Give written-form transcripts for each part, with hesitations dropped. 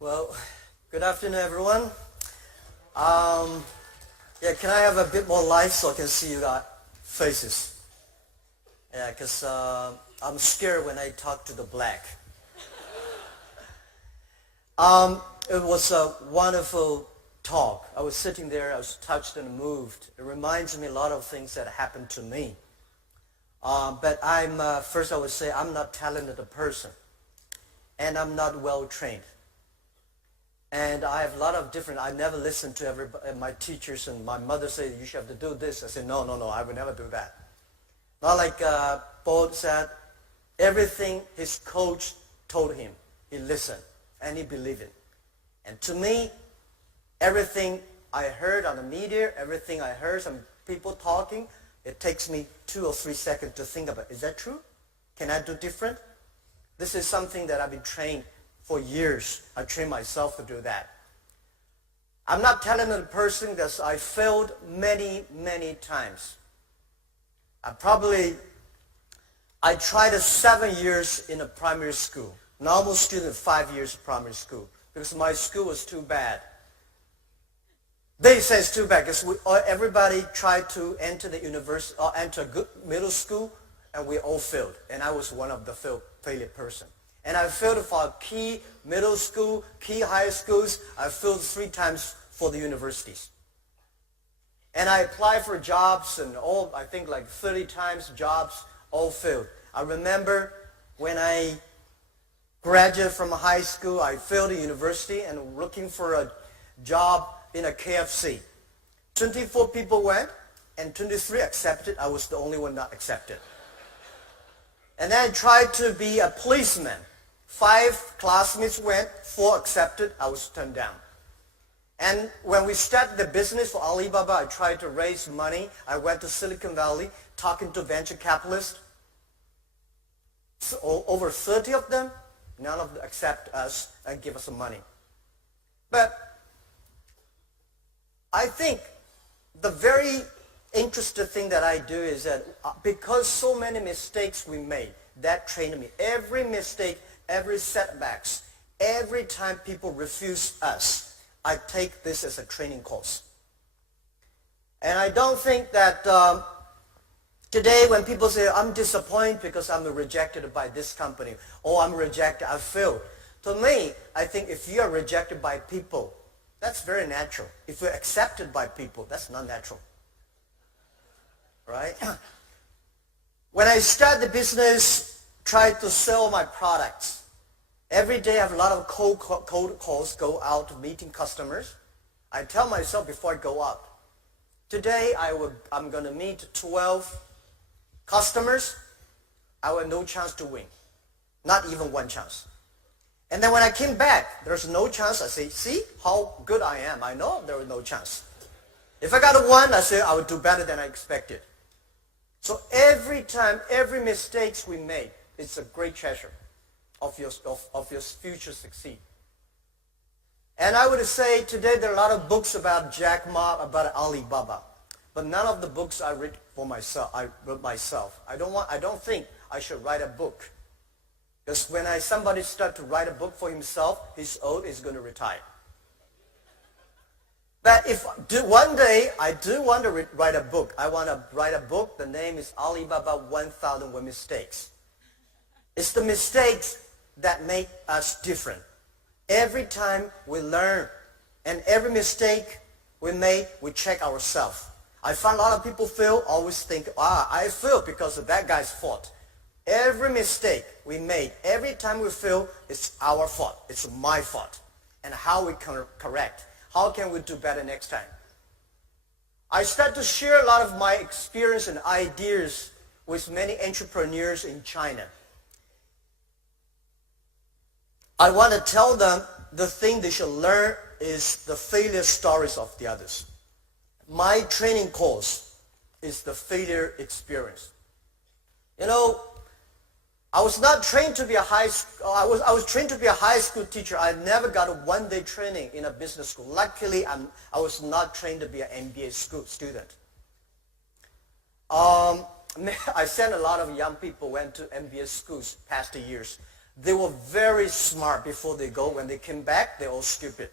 Well, good afternoon, everyone. Can I have a bit more light so I can see you guys' faces? Yeah, because I'm scared when I talk to the black. It was a wonderful talk. I was sitting there, I was touched and moved. It reminds me a lot of things that happened to me. But first I would say I'm not talented a person. And I'm not well trained. And I have a lot of different, I never listen to my teachers, and my mother said, you should have to do this. I said, no, I would never do that. Not like Bo said, everything his coach told him, he listened, and he believed it. And to me, everything I heard on the media, everything I heard some people talking, it takes me 2 or 3 seconds to think about, is that true? Can I do different? This is something that I've been trained for years. I trained myself to do that. I'm not talented person because I failed many, many times. I tried 7 years in a primary school. Normal student, 5 years of primary school. Because my school was too bad. They say it's too bad because everybody tried to enter the university or enter a good middle school, and we all failed. And I was one of the failure person. And I failed for key middle school, key high schools. I failed 3 times for the universities. And I applied for jobs and I think like 30 times jobs, all failed. I remember when I graduated from high school, I failed the university and looking for a job in a KFC. 24 people went and 23 accepted. I was the only one not accepted. And then I tried to be a policeman. 5 classmates went, 4 accepted. I was turned down. And when we started the business for Alibaba, I tried to raise money. I went to Silicon Valley talking to venture capitalists. So over 30 of them, none of them accept us and give us some money. But I think the very interesting thing that I do is that because so many mistakes we made, that trained me. Every mistake, every setbacks, every time people refuse us, I take this as a training course. And I don't think that today when people say, I'm disappointed because I'm rejected by this company, or I'm rejected, I failed. To me, I think if you are rejected by people, that's very natural. If you're accepted by people, that's not natural. Right? When I started the business, tried to sell my products. Every day I have a lot of cold calls, go out meeting customers. I tell myself before I go out, today I'm going to meet 12 customers. I have no chance to win. Not even 1 chance. And then when I came back, there's no chance. I say, see how good I am. I know there was no chance. If I got a 1, I say I would do better than I expected. So every time, every mistakes we make, it's a great treasure of your future succeed. And I would say today there are a lot of books about Jack Ma, about Alibaba. But none of the books I read for myself, I wrote myself. I don't think I should write a book. Because when somebody starts to write a book for himself, he's old, he's going to retire. But if one day I do want to write a book, I want to write a book, the name is Alibaba 1001 Mistakes. It's the mistakes that make us different. Every time we learn, and every mistake we make, we check ourselves. I find a lot of people fail, always think, I failed because of that guy's fault. Every mistake we make, every time we fail, it's our fault. It's my fault. And how we can correct. How can we do better next time? I start to share a lot of my experience and ideas with many entrepreneurs in China. I want to tell them the thing they should learn is the failure stories of the others. My training course is the failure experience. You know, I was not trained to be a high school. I was trained to be a high school teacher. I never got a 1-day training in a business school. Luckily, I was not trained to be an MBA student. I sent a lot of young people went to MBA schools past years. they were very smart before they go. When they came back, they're all stupid.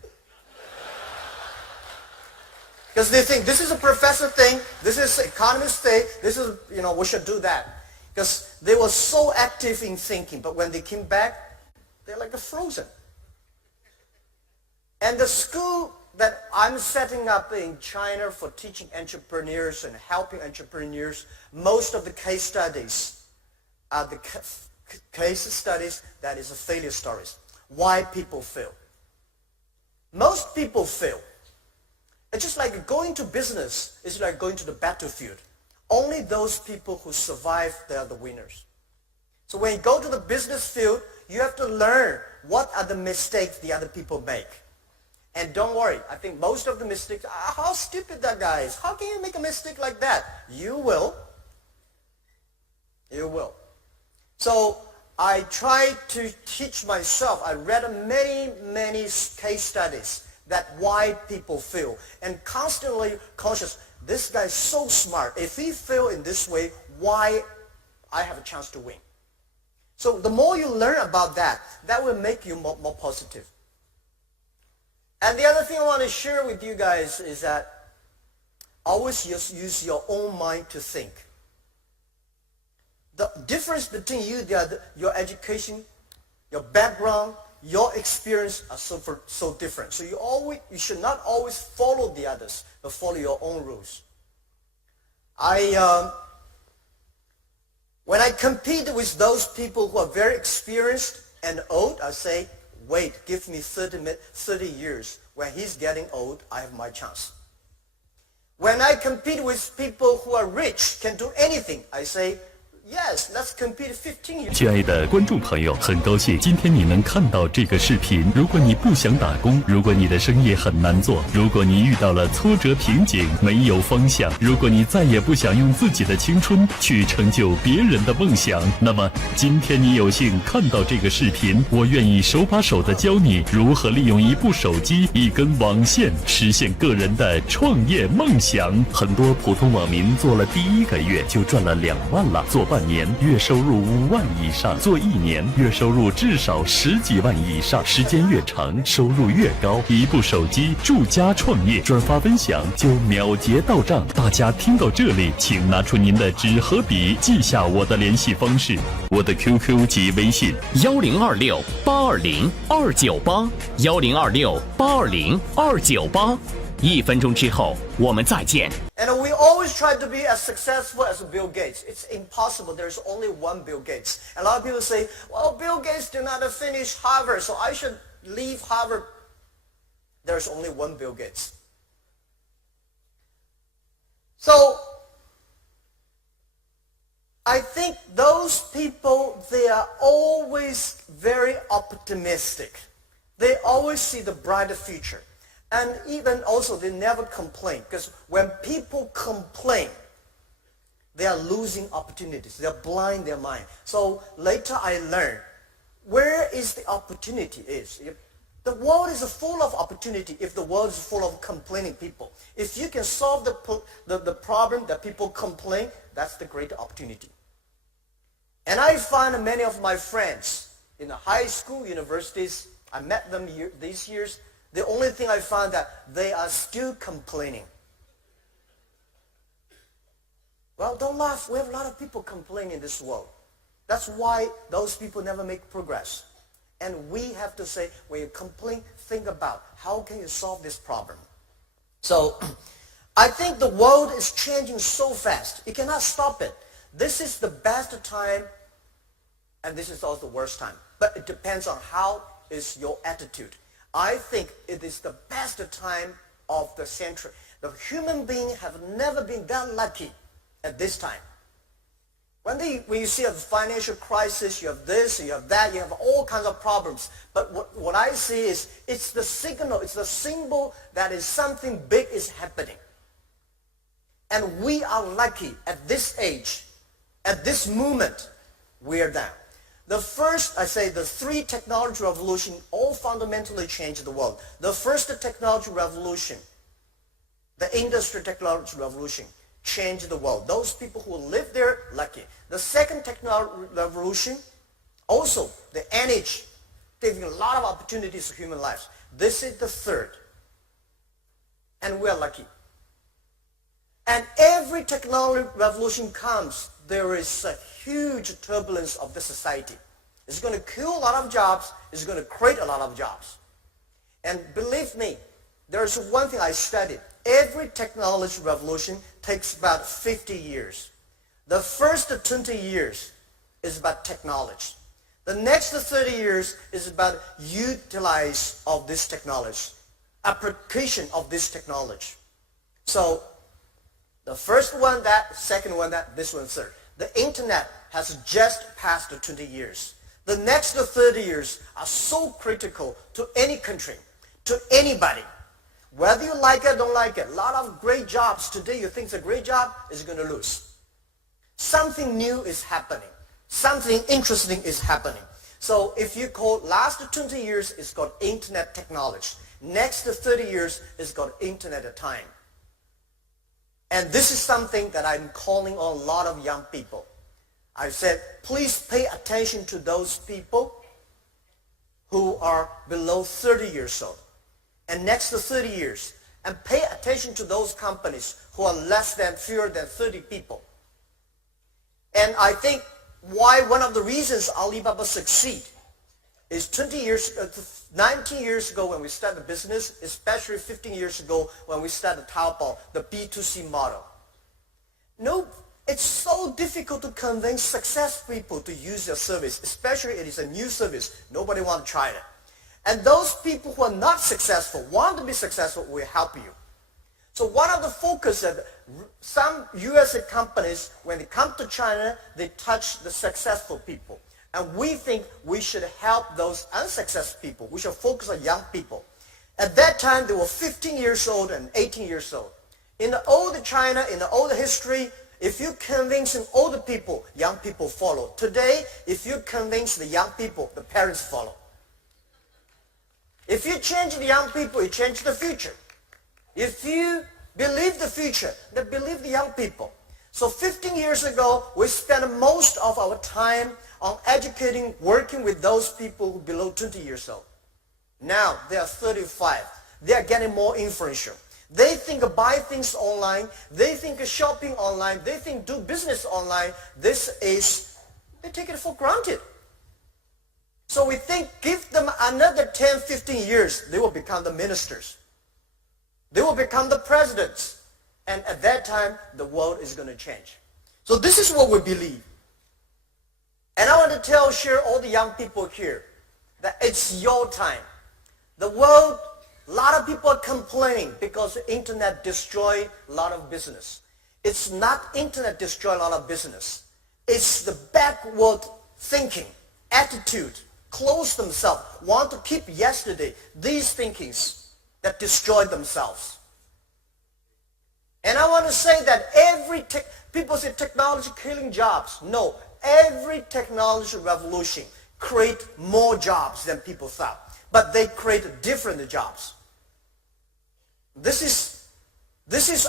Because they think this is a professor thing, this is economist thing, this is, we should do that. Because they were so active in thinking, but when they came back, they're like frozen. And the school that I'm setting up in China for teaching entrepreneurs and helping entrepreneurs, most of the case studies are the case studies that is failure stories. Why people fail. Most people fail. It's just like going to business is like going to the battlefield. Only those people who survive, they are the winners. So when you go to the business field, you have to learn what are the mistakes the other people make. And don't worry, I think most of the mistakes, how stupid that guy is. How can you make a mistake like that? You will. You will. So I try to teach myself. I read many case studies that why people fail. And constantly conscious, this guy is so smart. If he fail in this way, why I have a chance to win? So the more you learn about that, that will make you more positive. And the other thing I want to share with you guys is that always use your own mind to think. The difference between you, your education, your background, your experience are so different. So you should not always follow the others, but follow your own rules. When I compete with those people who are very experienced and old, I say, wait, give me 30 years. When he's getting old, I have my chance. When I compete with people who are rich, can do anything, I say, Yes, let's compete 15 years. 亲爱的观众朋友，很高兴今天你能看到这个视频。如果你不想打工，如果你的生意很难做，如果你遇到了挫折瓶颈，没有方向，如果你再也不想用自己的青春去成就别人的梦想，那么今天你有幸看到这个视频，我愿意手把手的教你如何利用一部手机、一根网线实现个人的创业梦想。很多普通网民做了第1个月就赚了2万了，做半年月收入5万以上，做1年月收入至少10几万以上，时间越长收入越高。一部手机住家创业，转发分享就秒结到账。大家听到这里，请拿出您的纸和笔，记下我的联系方式，我的 QQ 及微信：1026-820-298，1026-820-298。1分钟之后，我们再见。And we always try to be as successful as Bill Gates. It's impossible. There's only one Bill Gates. And a lot of people say, well, Bill Gates did not finish Harvard, so I should leave Harvard. There's only one Bill Gates. So, I think those people, they are always very optimistic. They always see the brighter future. And even also, they never complain. Because when people complain, they are losing opportunities. They are blind their mind. So later I learned, where is the opportunity is. The world is full of opportunity if the world is full of complaining people. If you can solve the problem that people complain, that's the great opportunity. And I find many of my friends in the high school, universities, I met them these years, the only thing I found that they are still complaining. Well, don't laugh. We have a lot of people complaining in this world. That's why those people never make progress. And we have to say, when you complain, think about how can you solve this problem. So I think the world is changing so fast. You cannot stop it. This is the best time, and this is also the worst time. But it depends on how is your attitude. I think it is the best time of the century. The human beings have never been that lucky at this time. When you see a financial crisis, you have this, you have that, you have all kinds of problems. But what I see is it's the signal, it's the symbol that is something big is happening. And we are lucky at this age, at this moment, we are down. The first, I say, the 3 technology revolution all fundamentally changed the world. The first technology revolution, the industry technology revolution, changed the world. Those people who live there, lucky. The second technology revolution, Also, the NH, giving a lot of opportunities to human lives. This is the third. And we are lucky. And every technology revolution comes, there is a huge turbulence of the society. It's going to kill a lot of jobs. It's going to create a lot of jobs. And believe me, there's one thing I studied. Every technology revolution takes about 50 years. The first 20 years is about technology. The next 30 years is about utilize of this technology, application of this technology. So the first one that, second one that, this one third. The internet has just passed the 20 years. The next 30 years are so critical to any country, to anybody. Whether you like it or don't like it, a lot of great jobs today you think it's a great job is going to lose. Something new is happening. Something interesting is happening. So if you call last 20 years, it's called internet technology. Next 30 years is called internet time. And this is something that I'm calling on a lot of young people. I said, please pay attention to those people who are below 30 years old. And next to 30 years, and pay attention to those companies who are fewer than 30 people. And I think why one of the reasons Alibaba succeed is 19 years ago when we started the business, especially 15 years ago when we started Taobao, the B2C model. No, it's so difficult to convince successful people to use your service, especially it is a new service. Nobody wants to try it. And those people who are not successful, want to be successful, will help you. So one of the focus of some U.S. companies, when they come to China, they touch the successful people. And we think we should help those unsuccessful people. We should focus on young people. At that time, they were 15 years old and 18 years old. In the old China, in the old history, if you convince older people, young people follow. Today, if you convince the young people, the parents follow. If you change the young people, you change the future. If you believe the future, then believe the young people. So 15 years ago, we spent most of our time on educating, working with those people who are below 20 years old. Now, they are 35. They are getting more influential. They think of buy things online. They think of shopping online. They think do business online. They take it for granted. So we think give them another 10, 15 years, they will become the ministers. They will become the presidents. And at that time, the world is going to change. So this is what we believe. And I want to share all the young people here that it's your time. The world, a lot of people are complaining because the internet destroyed a lot of business. It's not internet destroy a lot of business. It's the backward thinking, attitude, close themselves, want to keep yesterday, these thinkings that destroy themselves. And I want to say that people say technology killing jobs. No, every technology revolution create more jobs than people thought. But they create different jobs. This is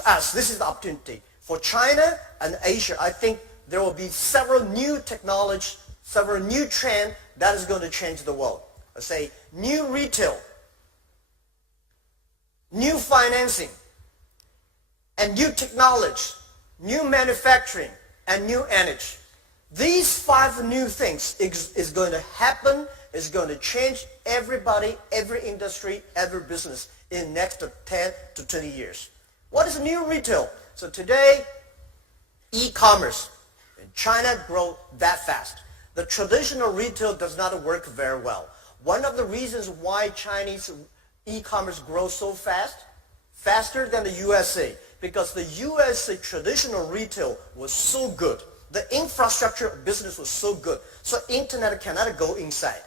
us. This is the opportunity. For China and Asia, I think there will be several new technology, several new trends that is going to change the world. Let's say new retail, new financing, and new technology, new manufacturing, and new energy. These 5 new things is going to happen, is going to change everybody, every industry, every business in the next 10 to 20 years. What is new retail? So today, e-commerce in China grow that fast. The traditional retail does not work very well. One of the reasons why Chinese e-commerce grows so fast, faster than the USA, because the USA traditional retail was so good. The infrastructure of business was so good, so internet cannot go inside.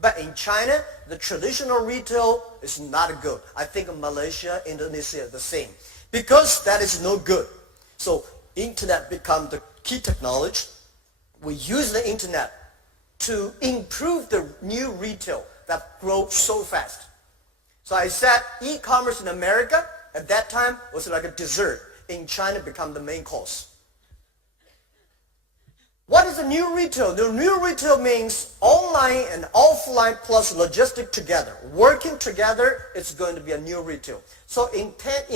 But in China, the traditional retail is not good. I think Malaysia, Indonesia, the same. Because that is no good. So internet become the key technology. We use the internet to improve the new retail that grows so fast. So I said e-commerce in America at that time was like a dessert. In China, become the main course. What is the new retail? The new retail means online and offline plus logistic together. Working together, it's going to be a new retail. So in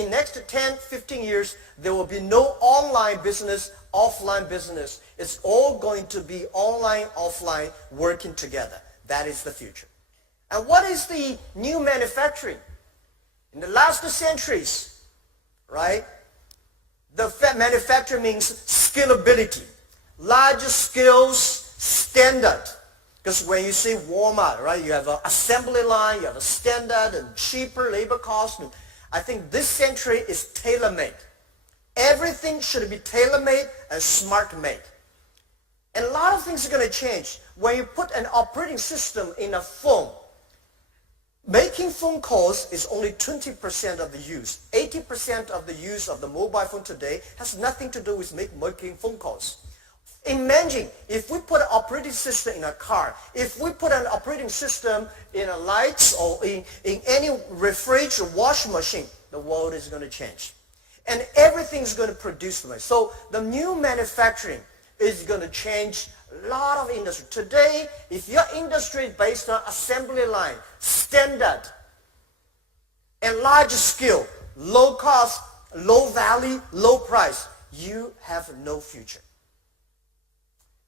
next 10, 15 years, there will be no online business, offline business. It's all going to be online, offline, working together. That is the future. And what is the new manufacturing? In the last centuries, right, the manufacturing means scalability. Larger scales, standard. Because when you see Walmart, right, you have an assembly line, you have a standard and cheaper labor cost. And I think this century is tailor-made. Everything should be tailor-made and smart-made. And a lot of things are going to change. When you put an operating system in a phone, making phone calls is only 20% of the use. 80% of the use of the mobile phone today has nothing to do with making phone calls. Imagine if we put an operating system in a car, if we put an operating system in a lights or in any refrigerator or washing machine, the world is going to change. And everything is going to produce money. So the new manufacturing is going to change a lot of industry. Today, if your industry is based on assembly line, standard, and large scale, low cost, low value, low price, you have no future.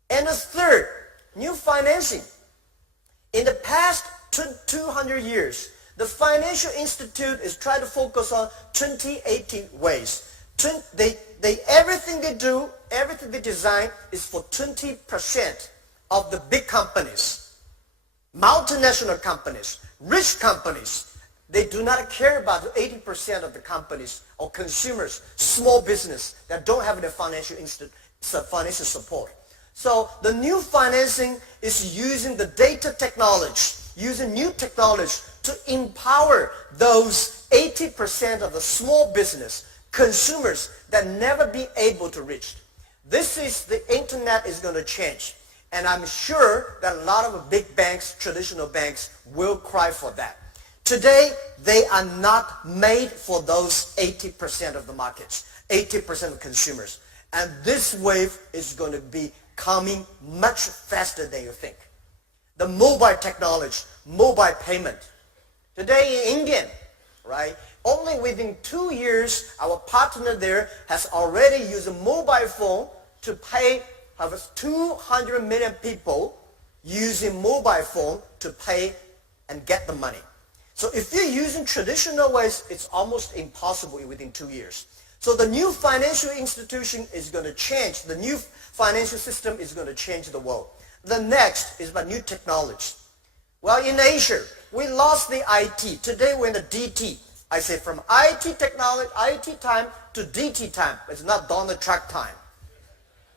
And the third, new financing. In the past 200 years, the financial institute is trying to focus on 20-80 ways. Everything they do, everything they design is for 20% of the big companies, multinational companies, rich companies. They do not care about 80% of the companies or consumers, small business that don't have the financial support. So the new financing is using the data technology, using new technology to empower those 80% of the small business, consumers that never be able to reach. This is the internet is going to change. And I'm sure that a lot of big banks, traditional banks, will cry for that. Today, they are not made for those 80% of the markets, 80% of consumers. And this wave is going to be coming much faster than you think. The mobile technology, mobile payment. Today in India, right, only within 2 years, our partner there has already used a mobile phone to pay 200 million people using mobile phone to pay and get the money. So if you're using traditional ways, it's almost impossible within 2 years. So the new financial institution is going to change. The new financial system is going to change the world. The next is about new technology. Well, in Asia, we lost the IT. Today we're in the DT. I say from IT technology, IT time to DT time. It's not Donald Trump time.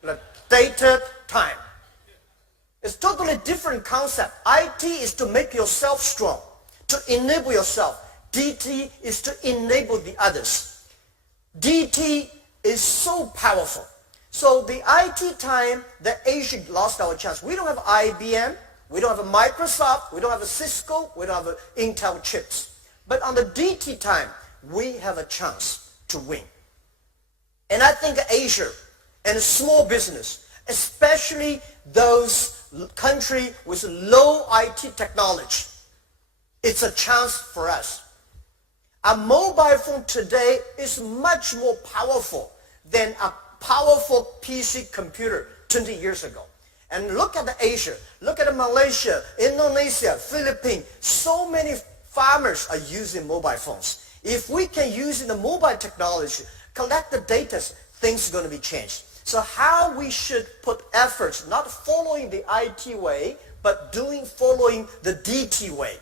But data time. It's totally different concept. IT is to make yourself strong, to enable yourself. DT is to enable the others. DT is so powerful. So the IT time, the Asia lost our chance. We don't have IBM, we don't have a Microsoft, we don't have a Cisco, we don't have a Intel chips. But on the DT time, we have a chance to win. And I think Asia and small business, especially those countries with low IT technology, it's a chance for us. A mobile phone today is much more powerful than a powerful PC computer 20 years ago. And look at Asia, look at Malaysia, Indonesia, Philippines. So many farmers are using mobile phones. If we can use the mobile technology, collect the data, things are going to be changed. So how we should put efforts, not following the IT way, but following the DT way.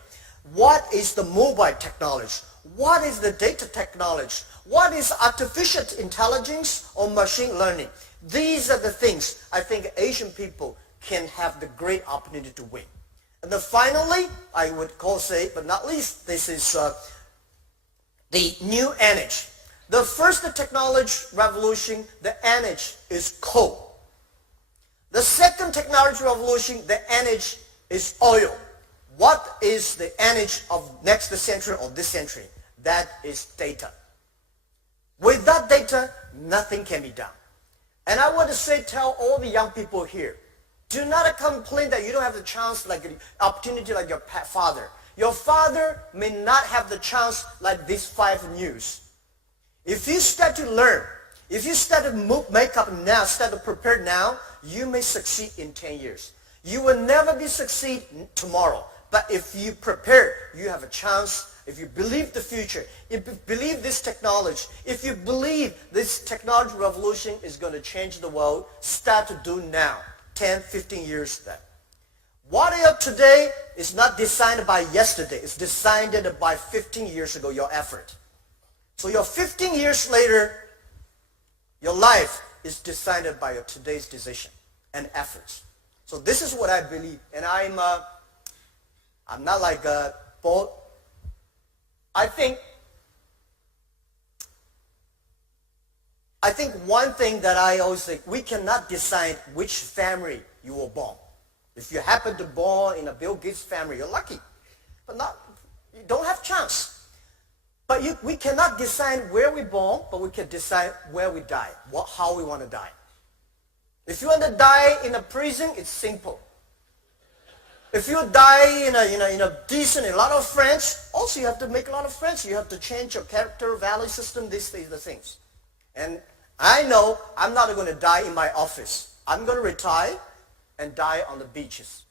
What is the mobile technology? What is the data technology? What is artificial intelligence or machine learning? These are the things I think Asian people can have the great opportunity to win. And then finally, I would say, but not least, this is the new energy. The first technology revolution, the energy is coal. The second technology revolution, the energy is oil. What is the energy of next century or this century? That is data. Without data, nothing can be done. And I want to tell all the young people here, do not complain that you don't have the chance, like the opportunity like your father. Your father may not have the chance like these 5 news. If you start to learn, if you start to make up now, start to prepare now, you may succeed in 10 years. You will never be succeed tomorrow. But if you prepare, you have a chance. If you believe the future, if you believe this technology, if you believe this technology revolution is going to change the world, start to do now, 10, 15 years then. What you are today is not designed by yesterday. It's designed by 15 years ago, your effort. So your 15 years later, your life is decided by your today's decision and efforts. So this is what I believe. And I'm not like a bold. I think one thing that I always think, we cannot decide which family you were born. If you happen to born in a Bill Gates family, you're lucky. But you don't have chance. But we cannot decide where we born, but we can decide where we die, how we want to die. If you want to die in a prison, it's simple. If you die in a decent, a lot of friends, also you have to make a lot of friends. You have to change your character, value system, these the things. And I know I'm not going to die in my office. I'm going to retire and die on the beaches.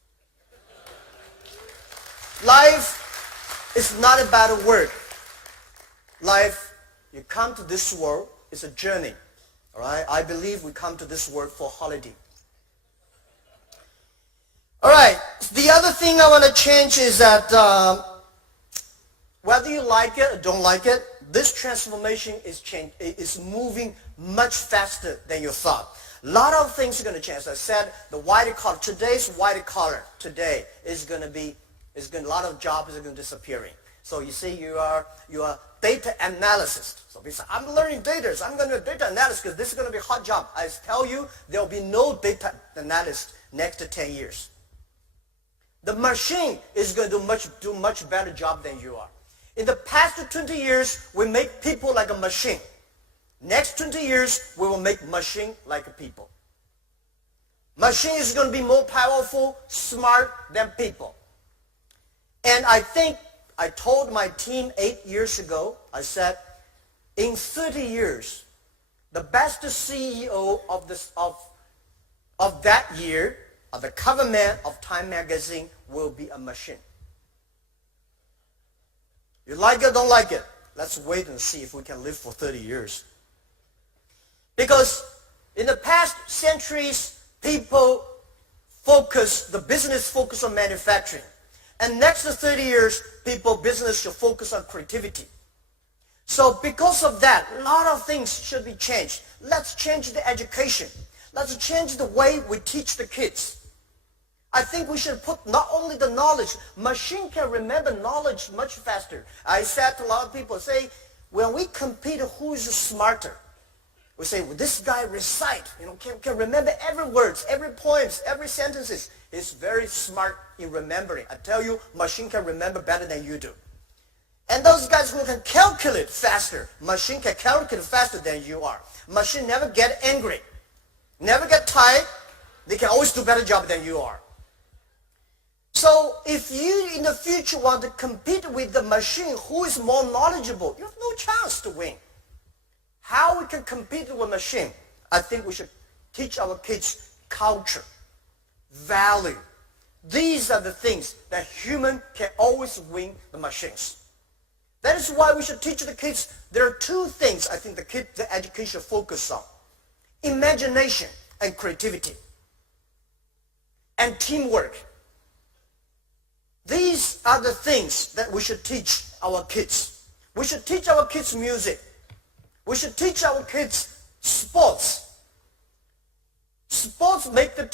Life is not about work. Life, you come to this world, it's a journey. All right? I believe we come to this world for holiday. All right. The other thing I want to change is that whether you like it or don't like it, this transformation is moving much faster than you thought. A lot of things are going to change. As I said, the white collar, today's white collar today is going to be, a lot of jobs are going to disappearing. So you see, you are data analyst. So people say, I'm learning data. So I'm going to do data analysis because this is going to be a hot job. I tell you, there will be no data analyst next to 10 years. The machine is going to do much better job than you are. In the past 20 years, we make people like a machine. Next 20 years, we will make machine like people. Machine is going to be more powerful, smart than people. And I think I told my team 8 years ago, I said, in 30 years, the best CEO of that year, of the cover man of Time magazine, will be a machine. You like it, don't like it? Let's wait and see if we can live for 30 years. Because in the past centuries, people the business focus on manufacturing. And next 30 years, business should focus on creativity. So because of that, a lot of things should be changed. Let's change the education. Let's change the way we teach the kids. I think we should put not only the knowledge, machine can remember knowledge much faster. I said to a lot of people, say, when we compete who is smarter, we say, well, this guy recite, can remember every words, every poems, every sentences. He's very smart in remembering. I tell you, machine can remember better than you do. And those guys who can calculate faster, machine can calculate faster than you are. Machine never get angry, never get tired. They can always do a better job than you are. So if you in the future want to compete with the machine who is more knowledgeable, you have no chance to win. How we can compete with machine? I think we should teach our kids culture, value. These are the things that human can always win the machines. That is why we should teach the kids. There are 2 things I think the education focus on. Imagination and creativity. And teamwork. These are the things that we should teach our kids. We should teach our kids music. We should teach our kids sports. Sports make the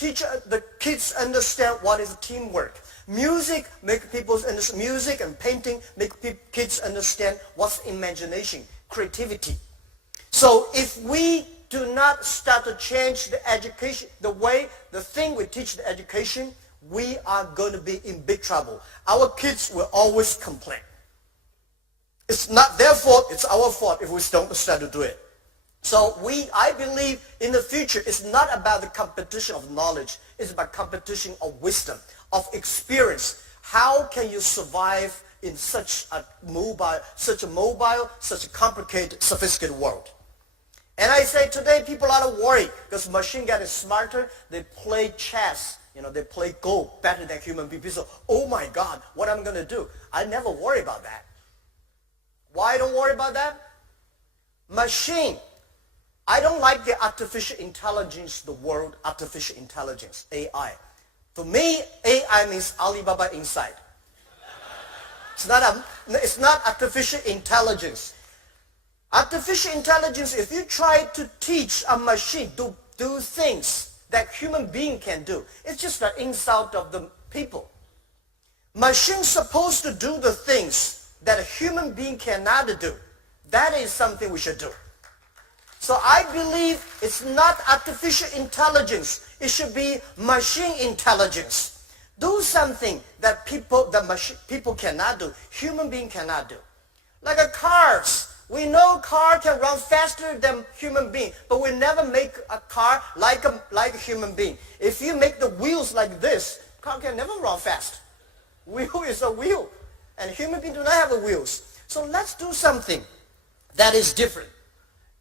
kids understand what is teamwork. Music make people understand. Music and painting make kids understand what's imagination, creativity. So if we do not start to change the education, the thing we teach the education, we are going to be in big trouble. Our kids will always complain. It's not their fault, it's our fault if we don't start to do it. So I believe in the future, it's not about the competition of knowledge. It's about competition of wisdom, of experience. How can you survive in such a mobile, such a complicated, sophisticated world? And I say today people are worried because machine getting smarter. They play chess. They play Go better than human beings. So, oh my God, what am I going to do? I never worry about that. Why I don't worry about that? Machine. I don't like the artificial intelligence, the word artificial intelligence, AI. For me, AI means Alibaba inside. It's not artificial intelligence. Artificial intelligence, if you try to teach a machine to do things that human being can do, it's just an insult of the people. Machine's supposed to do the things that a human being cannot do. That is something we should do. So I believe it's not artificial intelligence. It should be machine intelligence. Do something that people cannot do, human being cannot do. Like a cars. We know car can run faster than human being, but we never make a car like a human being. If you make the wheels like this, car can never run fast. Wheel is a wheel, and human beings do not have the wheels. So let's do something that is different.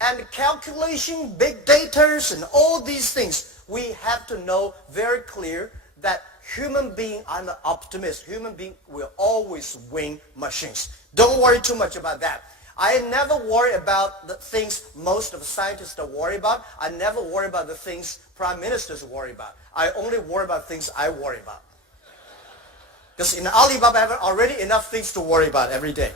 And calculation, big data, and all these things, we have to know very clear that human being, I'm an optimist, human being will always win machines. Don't worry too much about that. I never worry about the things most of the scientists are worried about. I never worry about the things prime ministers worry about. I only worry about things I worry about. Because in Alibaba, I have already enough things to worry about every day.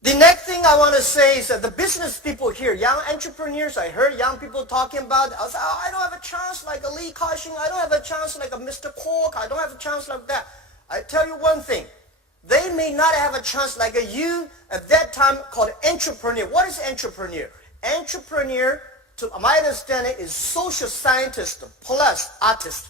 The next thing I want to say is that the business people here, young entrepreneurs, I heard young people talking about, I was like, I don't have a chance like a Lee Ka-shing. I don't have a chance like a Mr. Kwok. I don't have a chance like that. I tell you one thing. They may not have a chance like you at that time called entrepreneur. What is entrepreneur? Entrepreneur, to my understanding, is social scientist plus artist.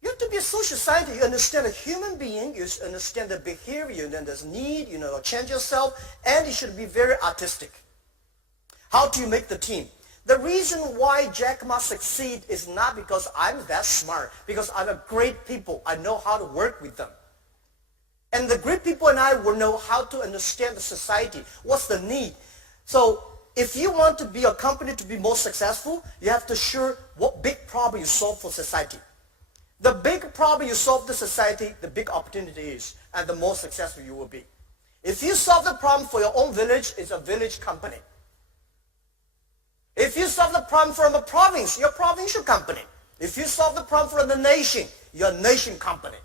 You have to be a social scientist. You understand a human being. You understand the behavior. Then there's need. Change yourself. And you should be very artistic. How do you make the team? The reason why Jack Ma succeed is not because I'm that smart. Because I'm a great people. I know how to work with them. And the great people and I will know how to understand the society. What's the need? So if you want to be a company to be more successful, you have to sure what big problem you solve for society. The big problem you solve the society, the big opportunity is, and the more successful you will be. If you solve the problem for your own village, it's a village company. If you solve the problem from a province, you're a provincial company. If you solve the problem for the nation, you're a nation company.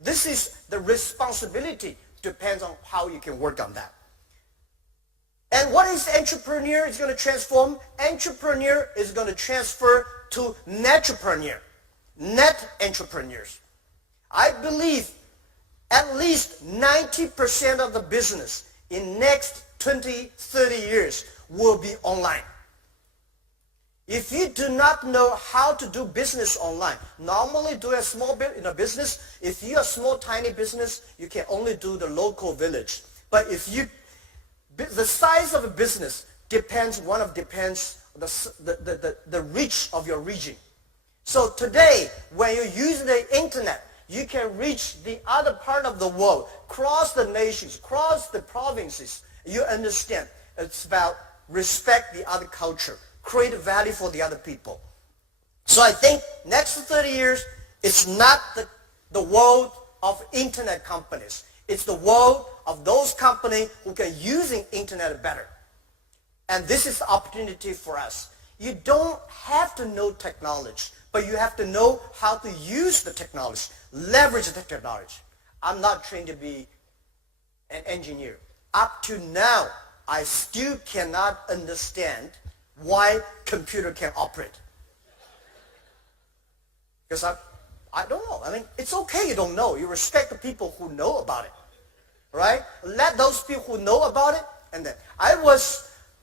This is the responsibility. Depends on how you can work on that. And what is entrepreneur is going to transform? Entrepreneur is going to transfer to netrepreneur. Net entrepreneurs. I believe at least 90% of the business in next 20, 30 years will be online. If you do not know how to do business online, normally do a small bit in a business. If you're a small, tiny business, you can only do the local village. But if you, the size of a business depends the reach of your region. So today, when you use the internet, you can reach the other part of the world, cross the nations, cross the provinces. You understand. It's about respect the other culture, create value for the other people. So I think next 30 years, it's not the world of internet companies. It's the world of those companies who can use the internet better. And this is the opportunity for us. You don't have to know technology, but you have to know how to use the technology, leverage the technology. I'm not trained to be an engineer. Up to now, I still cannot understand why computer can operate. Because I don't know. I mean, it's okay you don't know. You respect the people who know about it. Right? Let those people who know about it. And then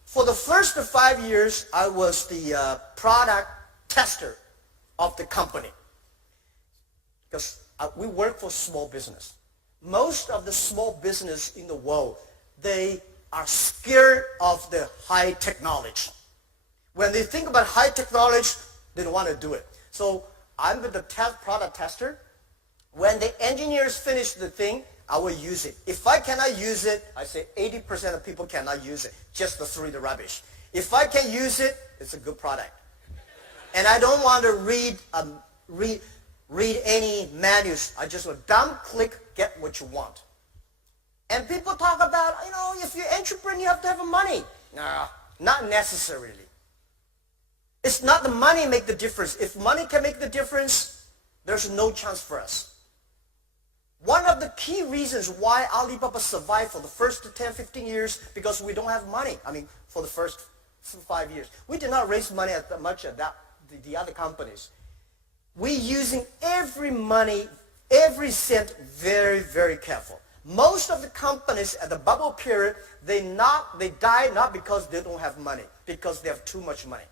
for the first 5 years, I was the product tester of the company. Because we work for small business. Most of the small business in the world, they are scared of the high technology. When they think about high technology, they don't want to do it. So I'm the product tester. When the engineers finish the thing, I will use it. If I cannot use it, I say 80% of people cannot use it. Just to throw the rubbish. If I can use it, it's a good product. And I don't want to read any manuals. I just want dump, click, get what you want. And people talk about, if you're an entrepreneur, you have to have money. No, not necessarily. It's not the money make the difference. If money can make the difference, there's no chance for us. One of the key reasons why Alibaba survived for the first 10, 15 years, because we don't have money. For the first 5 years. We did not raise money as much as the other companies. We using every money, every cent very, very careful. Most of the companies at the bubble period, they die not because they don't have money, because they have too much money.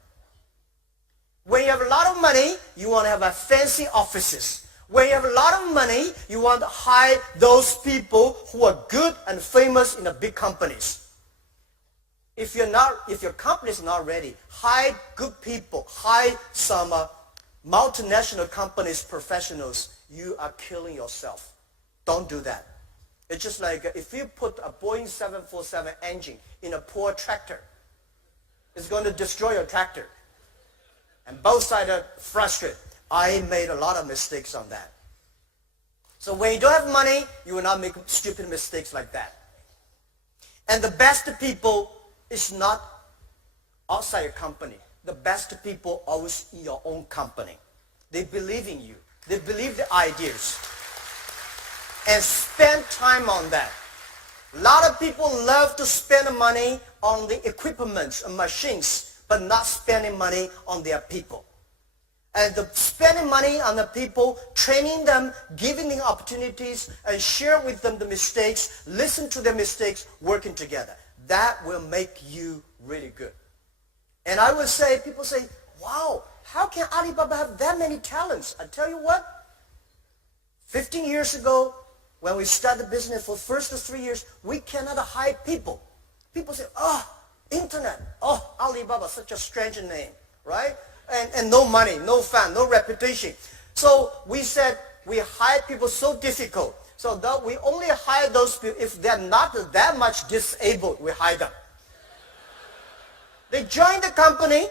When you have a lot of money, you want to have a fancy offices. When you have a lot of money, you want to hire those people who are good and famous in the big companies. If your company is not ready, hire good people, hire some multinational companies, professionals. You are killing yourself. Don't do that. It's just like if you put a Boeing 747 engine in a poor tractor, it's going to destroy your tractor. And both sides are frustrated. I made a lot of mistakes on that. So when you don't have money, you will not make stupid mistakes like that. And the best people is not outside your company. The best people are always in your own company. They believe in you. They believe the ideas. And spend time on that. A lot of people love to spend money on the equipment and machines, but not spending money on their people. And spending money on the people, training them, giving them opportunities, and share with them the mistakes, listen to their mistakes, working together. That will make you really good. And I would say, people say, wow, how can Alibaba have that many talents? I tell you what, 15 years ago, when we started business for the first 3 years, we cannot hire people. People say, internet, Alibaba, such a strange name, right? And no money, no fun, no reputation. So we said we hire people so difficult. So that we only hire those people if they're not that much disabled, we hire them. They join the company,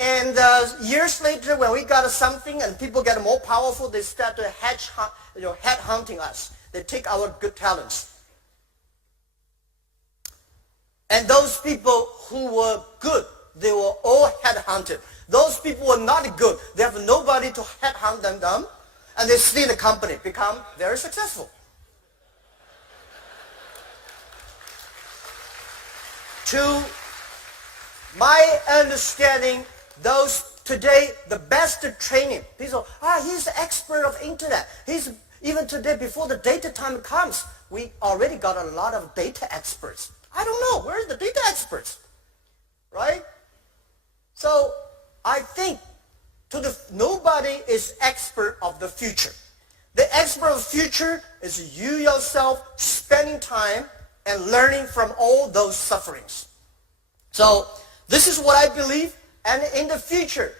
and years later when we got something and people get more powerful, they start to head hunting us. They take our good talents. And those people who were good, they were all headhunted. Those people were not good. They have nobody to headhunt them, and they stay in the company, become very successful. To my understanding, those today, the best training, people, he's the expert of internet. Even today, before the data time comes, we already got a lot of data experts. I don't know, where are the data experts? Right? So I think nobody is expert of the future. The expert of the future is you yourself spending time and learning from all those sufferings. So this is what I believe. And in the future,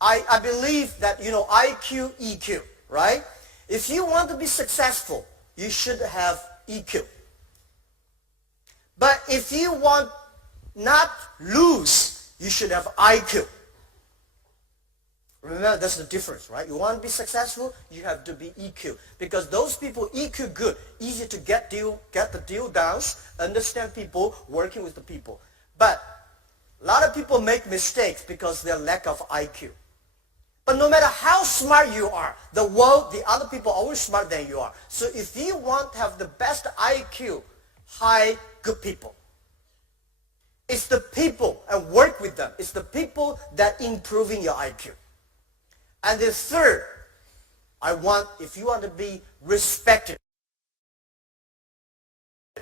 I believe that, IQ, EQ, right? If you want to be successful, you should have EQ. But if you want not lose, you should have IQ. Remember, that's the difference, right? You want to be successful, you have to be EQ. Because those people, EQ good, easy to get the deal done, understand people, working with the people. But a lot of people make mistakes because of their lack of IQ. But no matter how smart you are, the other people are always smarter than you are. So if you want to have the best IQ, hire good people. It's the people, and work with them. It's the people that improving your IQ. And the third, if you want to be respected.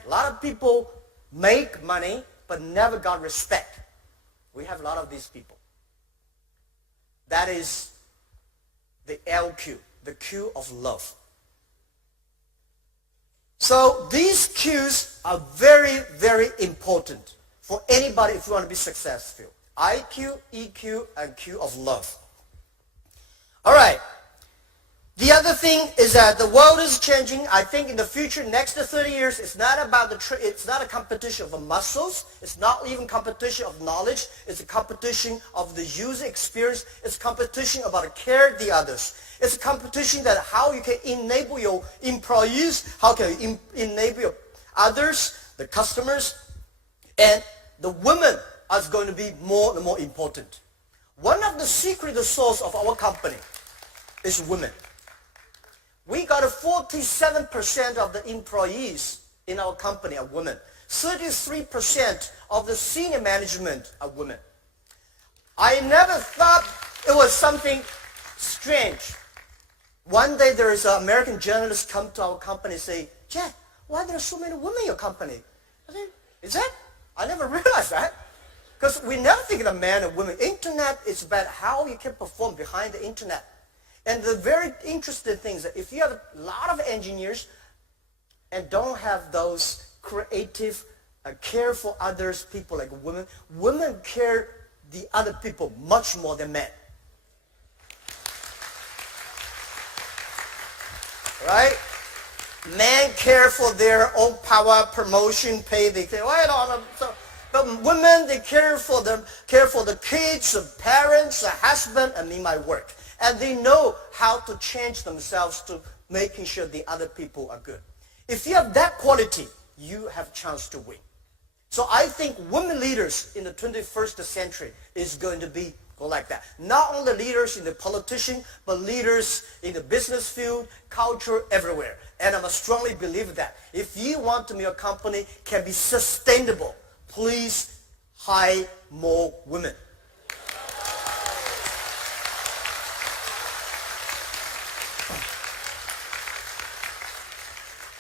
A lot of people make money, but never got respect. We have a lot of these people. That is the LQ, the Q of love. So these Qs are very, very important for anybody if you want to be successful. IQ, EQ, and Q of love. All right. The other thing is that the world is changing. I think in the future, next to 30 years, it's not about it's not a competition of muscles. It's not even competition of knowledge. It's a competition of the user experience. It's a competition about care the others. It's a competition that how you can enable your employees, how can you enable your others, the customers, and the women are going to be more and more important. One of the secret source of our company is women. We got 47% of the employees in our company are women. 33% of the senior management are women. I never thought it was something strange. One day there is an American journalist come to our company and say, Jack, why are there so many women in your company? I said, is that? I never realized that. Because we never think of men and women. Internet is about how you can perform behind the internet. And the very interesting thing is that if you have a lot of engineers and don't have those creative, care for others, people like women, women care the other people much more than men. Right? Men care for their own power, promotion, pay. They care, but women, they care for the kids, the parents, the husband, and in my work. And they know how to change themselves to making sure the other people are good. If you have that quality, you have a chance to win. So I think women leaders in the 21st century is going to be like that. Not only leaders in the politician, but leaders in the business field, culture, everywhere. And I strongly believe that. If you want to make your company can be sustainable, please hire more women.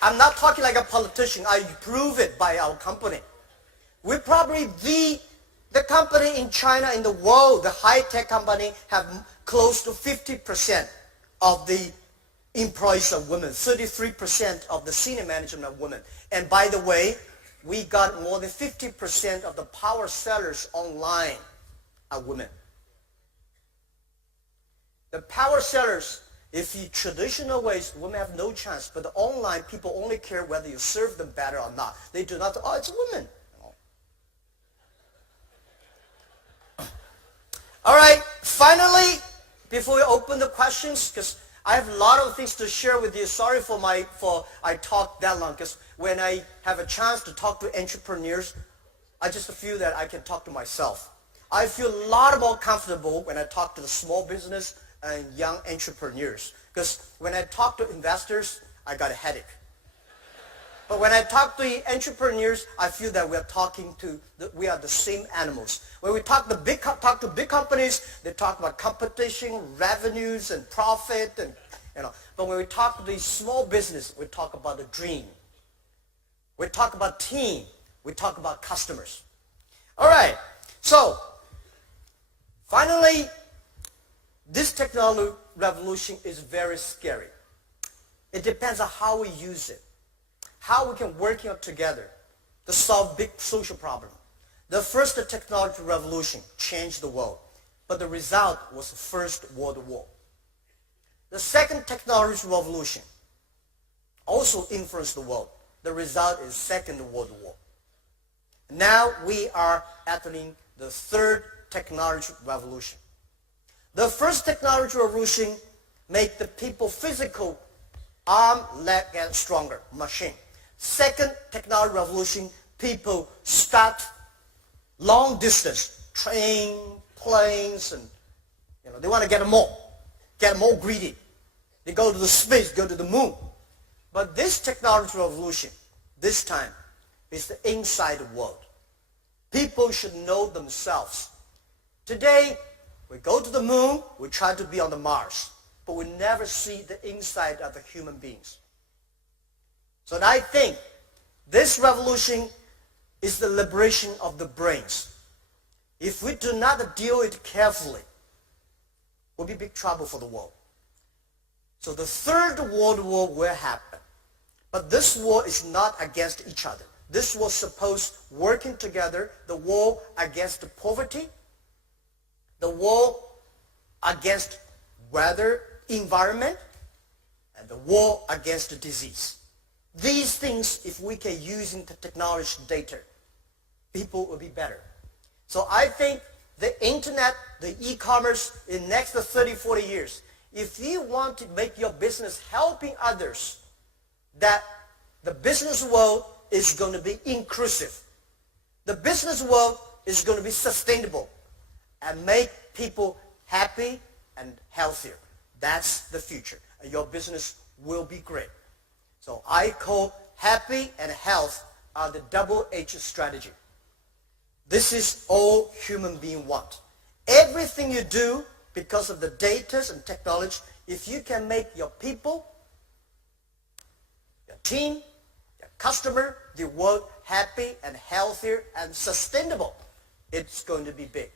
I'm not talking like a politician. I prove it by our company. We're probably the company in China, in the world, the high-tech company, have close to 50% of the employees are women. 33% of the senior management are women. And by the way, we got more than 50% of the power sellers online are women. The power sellers, if you traditional ways, women have no chance. But the online, people only care whether you serve them better or not. They do not, oh, it's a woman. All right, finally, before we open the questions, because I have a lot of things to share with you. Sorry for I talk that long, because when I have a chance to talk to entrepreneurs, I just feel that I can talk to myself. I feel a lot more comfortable when I talk to the small business and young entrepreneurs, because when I talk to investors, I got a headache. But when I talk to entrepreneurs, I feel that we are the same animals. When we talk to big companies, they talk about competition, revenues, and profit, and But when we talk to the small business, we talk about the dream. We talk about team. We talk about customers. All right. So finally, this technology revolution is very scary. It depends on how we use it, how we can work together to solve big social problems. The first technology revolution changed the world, but the result was the First World War. The second technology revolution also influenced the world. The result is Second World War. Now we are entering the third technology revolution. The first technology revolution made the people physical, arm, leg, and stronger, machine. Second technology revolution, people start long distance, train, planes, and they want to get more greedy. They go to the space, go to the moon. But this technology revolution, this time, is the inside world. People should know themselves. Today, we go to the moon, we try to be on the Mars, but we never see the inside of the human beings. So I think this revolution is the liberation of the brains. If we do not deal with it carefully, we'll be big trouble for the world. So the Third World War will happen. But this war is not against each other. This was supposed working together, the war against poverty, the war against weather, environment, and the war against disease. These things, if we can use the technology data, people will be better. So I think the internet, the e-commerce in next 30, 40 years, if you want to make your business helping others, that the business world is going to be inclusive. The business world is going to be sustainable and make people happy and healthier. That's the future. And your business will be great. So I call happy and health are the double H strategy. This is all human beings want. Everything you do, because of the data and technology, if you can make your people, your team, your customer, the world happy and healthier and sustainable, it's going to be big.